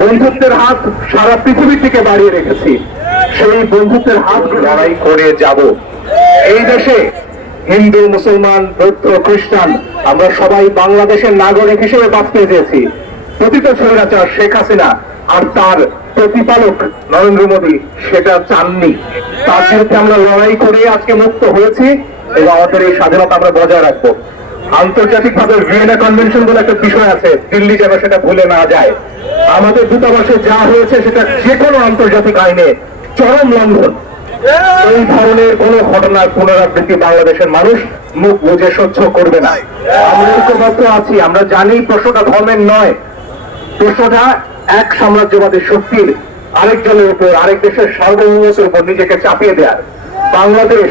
বন্ধুত্বের হাত সারা পৃথিবীর দিকে বাড়িয়ে রেখেছি। সেই বন্ধুত্বের হাত লড়াই করে যাব। এই দেশে হিন্দু, মুসলমান, বৌদ্ধ, খ্রিস্টান, আমরা সবাই বাংলাদেশের নাগরিক হিসেবে বাঁচতে চেয়েছি। প্রতিটা স্বৈরাচার শেখ হাসিনা আর তার প্রতিপালক নরেন্দ্র মোদী সেটা চাননি। তার বিরুদ্ধে আমরা লড়াই করে আজকে মুক্ত হয়েছি এবং আমাদের এই স্বাধীনতা আমরা বজায় রাখব। আন্তর্জাতিক ভাবে ভিয়েনা কনভেনশন বলে একটা বিষয় আছে, দিল্লি যেন সেটা ভুলে না যায়। আমাদের দূতাবাসে যা হয়েছে সেটা যে কোনো আন্তর্জাতিক আইনে চরম লঙ্ঘন। এই ধরনের কোন ঘটনার পুনরাবৃত্তি বাংলাদেশের মানুষ মুখ বুঝে সহ্য করবে না। আমরা ঐক্যবদ্ধ আছি, আমরা জানি প্রশ্নটা ধর্মের নয়। প্রশ্নটা এক সাম্রাজ্যবাদী শক্তির আরেকজনের উপর, আরেক দেশের সার্বভৌমত্বের উপর নিজেকে চাপিয়ে দেওয়ার। বাংলাদেশ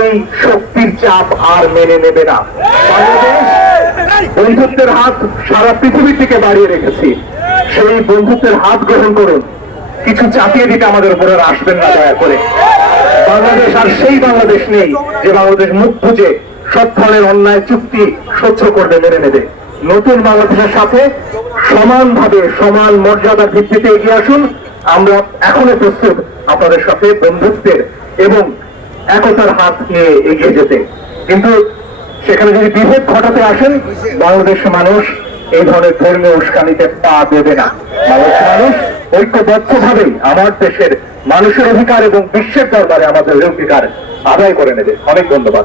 এই শক্তির চাপ আর মেনে নেবে না। বন্ধুত্বের হাত সারা পৃথিবীর দিকে বাড়িয়ে রেখেছি। সেই বন্ধুত্বের হাত গ্রহণ করুন। কিছু চাপিয়ে দিতে আমাদের উপরে আসবেন না, দয়া করে। বাংলাদেশ আর সেই বাংলাদেশ নেই যে বাংলাদেশ মুখ বুঝে সব ধরনের অন্যায় চুক্তি সহ্য করবে, মেনে নেবে। নতুন বাংলাদেশের সাথে সমানভাবে সমান মর্যাদার ভিত্তিতে এগিয়ে আসুন। আমরা এখনও প্রস্তুত আপনাদের সাথে বন্ধুত্বের এবং একতার হাত নিয়ে এগিয়ে যেতে। কিন্তু সেখানে যদি বিভেদ ঘটাতে আসেন, বাংলাদেশ মানুষ এই ধরনের ধর্মীয় উস্কানিতে পা দেবে না। বাংলাদেশ মানুষ ঐক্যবদ্ধভাবেই আমার দেশের মানুষের অধিকার এবং বিশ্বের দরবারে আমাদের অধিকার আদায় করে নেবে। অনেক ধন্যবাদ।